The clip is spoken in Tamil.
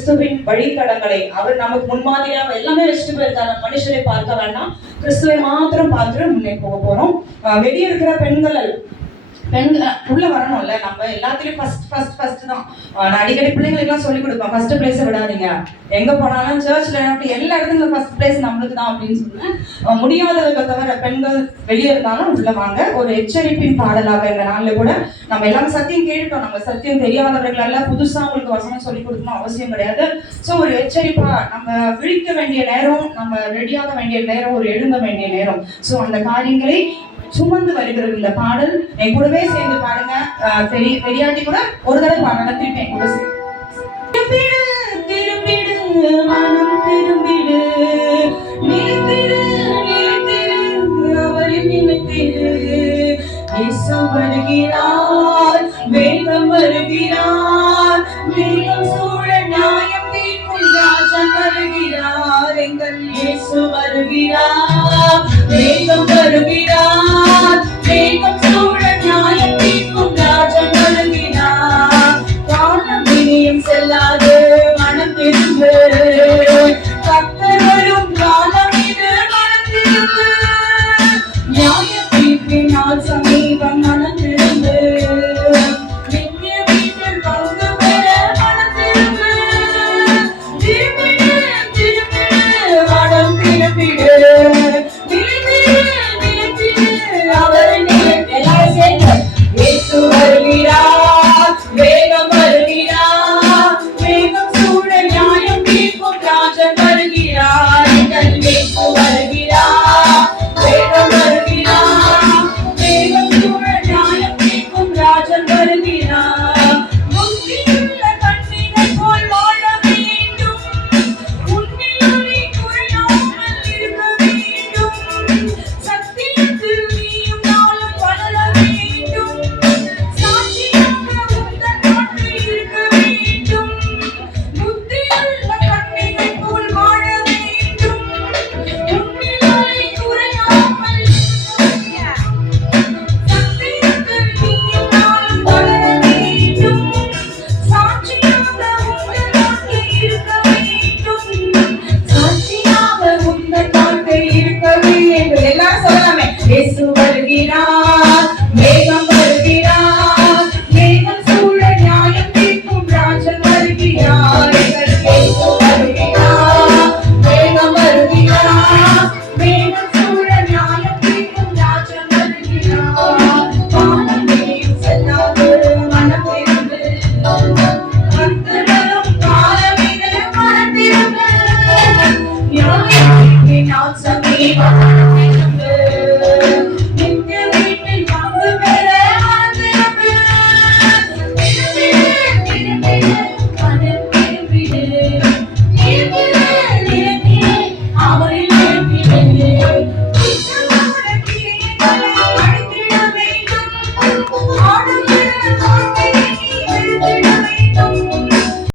கிறிஸ்துவின் வழித்தடங்களை அவர் நமக்கு முன்மாதிரியாக எல்லாமே வச்சுட்டு போயிருக்காரு. மனுஷரை பார்க்க வேண்டாம், கிறிஸ்துவை மாத்திரம் பார்த்துட்டு முன்னே போக போறோம். வெளியே இருக்கிற பெண்கள் உள்ள வரணும்ல. நம்ம எல்லாத்துலயும் ஃபர்ஸ்ட் தான். நான் அடிக்கடி பிள்ளைங்களுக்குலாம் சொல்லி கொடுப்பேன், ஃபர்ஸ்ட் பிளேஸை விடாதீங்க. எங்க போனாலும் சர்ச்ல எல்லா இடத்துலயும் ஃபர்ஸ்ட் பிளேஸ் நம்மளுக்கு தான் அப்படின்னு சொன்னேன். முடியாதவர்கள் தவிர பெண்கள் வெளியே இருந்தாலும் உள்ள வாங்க. ஒரு எச்சரிப்பின் பாடலாக இந்த நாள்ல கூட நம்ம எல்லாரும் சத்தியம் கேட்டுட்டோம். நம்ம சத்தியம் தெரியாதவர்கள் எல்லாம் புதுசா உங்களுக்கு வசனம் சொல்லி கொடுக்கணும் அவசியம் கிடையாது. ஸோ ஒரு எச்சரிப்பா நம்ம விழிக்க வேண்டிய நேரம், நம்ம ரெடியாக வேண்டிய நேரம், ஒரு எழுத வேண்டிய நேரம். ஸோ அந்த காரியங்களை சுமந்து வருகிறது இந்த பாடல். என் கூடவே சேர்ந்து பாடுங்க. தெரியாட்டி கூட ஒரு தடவை பாடல, திருப்பி என் கூட சேர்ந்து திரும்பிடு மனம் திரும்பிடு, நிலைத்திடு நிலைத்திடு அவரை நிலைத்திடு. இயேசு வருகிறார், வேகம் வருகிறார், வேகம் சூழ நியாயம் தீர்க்கும் ராஜன் வருகிறார். எங்கள் இயேசு வருகிறார், வேகம் வருகிறார்,